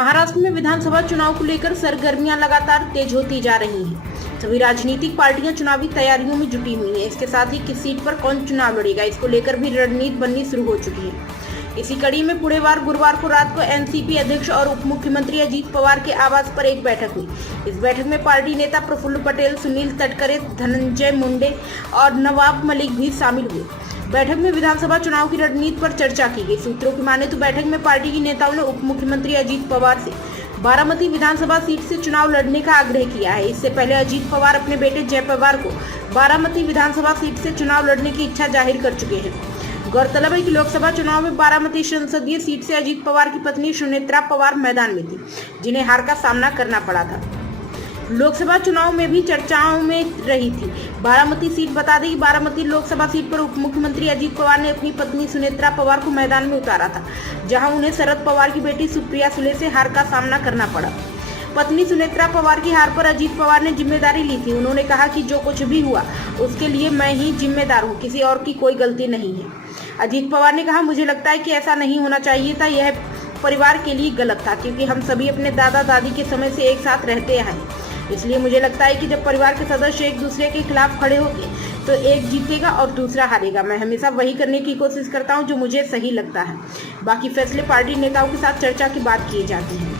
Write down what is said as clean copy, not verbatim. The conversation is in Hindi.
महाराष्ट्र में विधानसभा चुनाव को लेकर सरगर्मियां लगातार तेज होती जा रही हैं। सभी राजनीतिक पार्टियां चुनावी तैयारियों में जुटी हुई हैं। इसके साथ ही किस सीट पर कौन चुनाव लड़ेगा, इसको लेकर भी रणनीति बननी शुरू हो चुकी है। इसी कड़ी में गुरुवार को रात को एनसीपी अध्यक्ष और उप मुख्यमंत्री अजीत पवार के आवास पर एक बैठक हुई। इस बैठक में पार्टी नेता प्रफुल्ल पटेल, सुनील तटकरे, धनंजय मुंडे और नवाब मलिक भी शामिल हुए। बैठक में विधानसभा चुनाव की रणनीति पर चर्चा की गई। सूत्रों की माने तो बैठक में पार्टी के नेताओं ने उप मुख्यमंत्री अजीत पवार से बारामती विधानसभा सीट से चुनाव लड़ने का आग्रह किया है। इससे पहले अजीत पवार अपने बेटे जय पवार को बारामती विधानसभा सीट से चुनाव लड़ने की इच्छा जाहिर कर चुके हैं। गौरतलब है कि लोकसभा चुनाव में बारामती संसदीय सीट से अजीत पवार की पत्नी सुनेत्रा पवार मैदान में थी, जिन्हें हार का सामना करना पड़ा था। लोकसभा चुनाव में भी चर्चाओं में रही थी बारामती सीट। बता दें कि बारामती लोकसभा सीट पर उप मुख्यमंत्री अजीत पवार ने अपनी पत्नी सुनेत्रा पवार को मैदान में उतारा था, जहां उन्हें शरद पवार की बेटी सुप्रिया सुले से हार का सामना करना पड़ा। पत्नी सुनेत्रा पवार की हार पर अजीत पवार ने जिम्मेदारी ली थी। उन्होंने कहा कि जो कुछ भी हुआ उसके लिए मैं ही जिम्मेदार हूँ, किसी और की कोई गलती नहीं है। अजीत पवार ने कहा, मुझे लगता है कि ऐसा नहीं होना चाहिए था। यह परिवार के लिए गलत था, क्योंकि हम सभी अपने दादा दादी के समय से एक साथ रहते हैं। इसलिए मुझे लगता है कि जब परिवार के सदस्य एक दूसरे के खिलाफ खड़े होंगे तो एक जीतेगा और दूसरा हारेगा। मैं हमेशा वही करने की कोशिश करता हूं जो मुझे सही लगता है। बाकी फैसले पार्टी नेताओं के साथ चर्चा के बाद किए जाते हैं।